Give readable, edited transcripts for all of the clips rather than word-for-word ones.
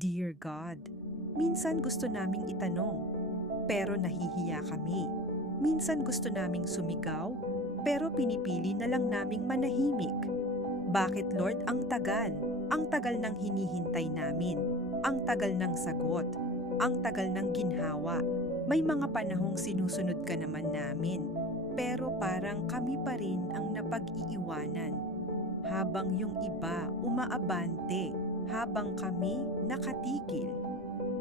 Dear God, minsan gusto naming itanong, pero nahihiya kami. Minsan gusto naming sumigaw, pero pinipili na lang naming manahimik. Bakit Lord ang tagal? Ang tagal ng hinihintay namin. Ang tagal ng sagot. Ang tagal ng ginhawa. May mga panahong sinusunod ka naman namin, pero parang kami pa rin ang napag-iiwanan. Habang yung iba umaabante, habang kami nakatigil,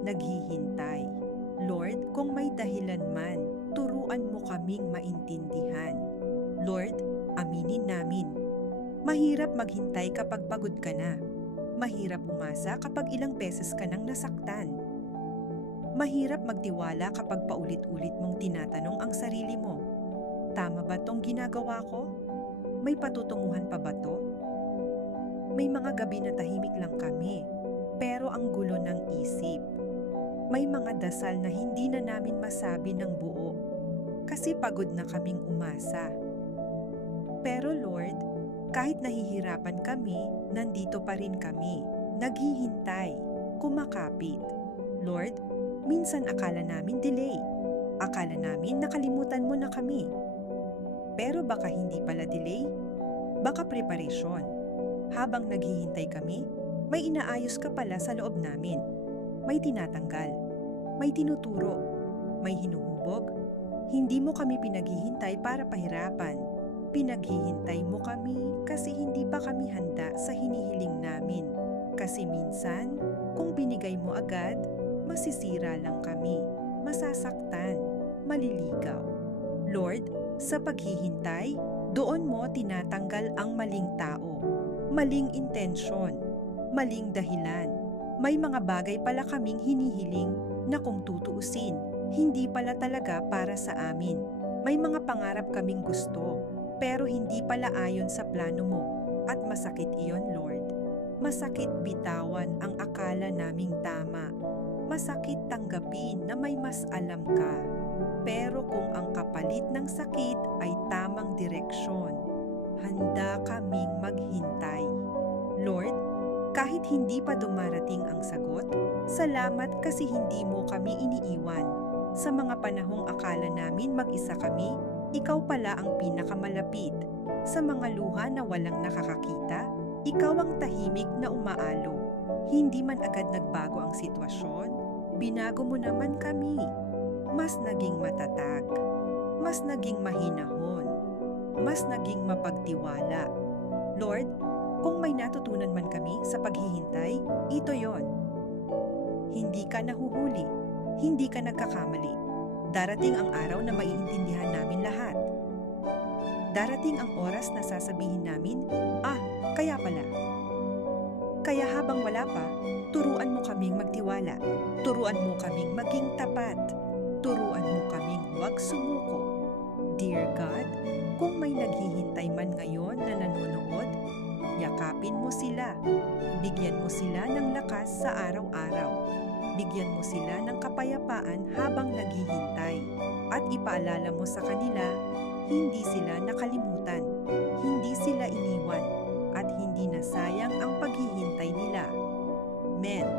naghihintay. Lord, kung may dahilan man, turuan mo kaming maintindihan. Lord, aminin namin. Mahirap maghintay kapag pagod ka na. Mahirap umasa kapag ilang beses ka nang nasaktan. Mahirap magtiwala kapag paulit-ulit mong tinatanong ang sarili mo. Tama ba tong ginagawa ko? May patutunguhan pa ba to? May mga gabi na tahimik lang kami, pero ang gulo ng isip. May mga dasal na hindi na namin masabi ng buo, kasi pagod na kaming umasa. Pero Lord, kahit nahihirapan kami, nandito pa rin kami, naghihintay, kumakapit. Lord, minsan akala namin delay, akala namin nakalimutan mo na kami. Pero baka hindi pala delay, baka preparation. Habang naghihintay kami, may inaayos ka pala sa loob namin. May tinatanggal, may tinuturo, may hinuhubog. Hindi mo kami pinaghihintay para pahirapan. Pinaghihintay mo kami kasi hindi pa kami handa sa hinihiling namin. Kasi minsan, kung binigay mo agad, masisira lang kami, masasaktan, maliligaw. Lord, sa paghihintay, doon mo tinatanggal ang maling tao. Maling intensyon, maling dahilan. May mga bagay pala kaming hinihiling na kung tutuusin, hindi pala talaga para sa amin. May mga pangarap kaming gusto, pero hindi pala ayon sa plano mo. At masakit iyon, Lord. Masakit bitawan ang akala naming tama. Masakit tanggapin na may mas alam ka. Pero kung ang kapalit ng sakit ay tamang direksyon, handa kaming maghintay. Lord, kahit hindi pa dumarating ang sagot, salamat kasi hindi mo kami iniiwan. Sa mga panahong akala namin mag-isa kami, ikaw pala ang pinakamalapit. Sa mga luha na walang nakakakita, ikaw ang tahimik na umaalo. Hindi man agad nagbago ang sitwasyon, binago mo naman kami. Mas naging matatag, mas naging mahinahon, mas naging mapagtiwala. Lord, kung may natutunan man kami sa paghihintay, ito yon. Hindi ka nahuhuli, hindi ka nagkakamali. Darating ang araw na maiintindihan namin lahat. Darating ang oras na sasabihin namin, kaya pala. Kaya habang wala pa, turuan mo kaming magtiwala. Turuan mo kaming maging tapat. Turuan mo kaming huwag sumuko. Dear God, kung may naghihintay man ngayon na nanonood, yakapin mo sila. Bigyan mo sila ng lakas sa araw-araw. Bigyan mo sila ng kapayapaan habang naghihintay. At ipaalala mo sa kanila, hindi sila nakalimutan, hindi sila iniwan, at hindi nasayang ang paghihintay nila. Amen.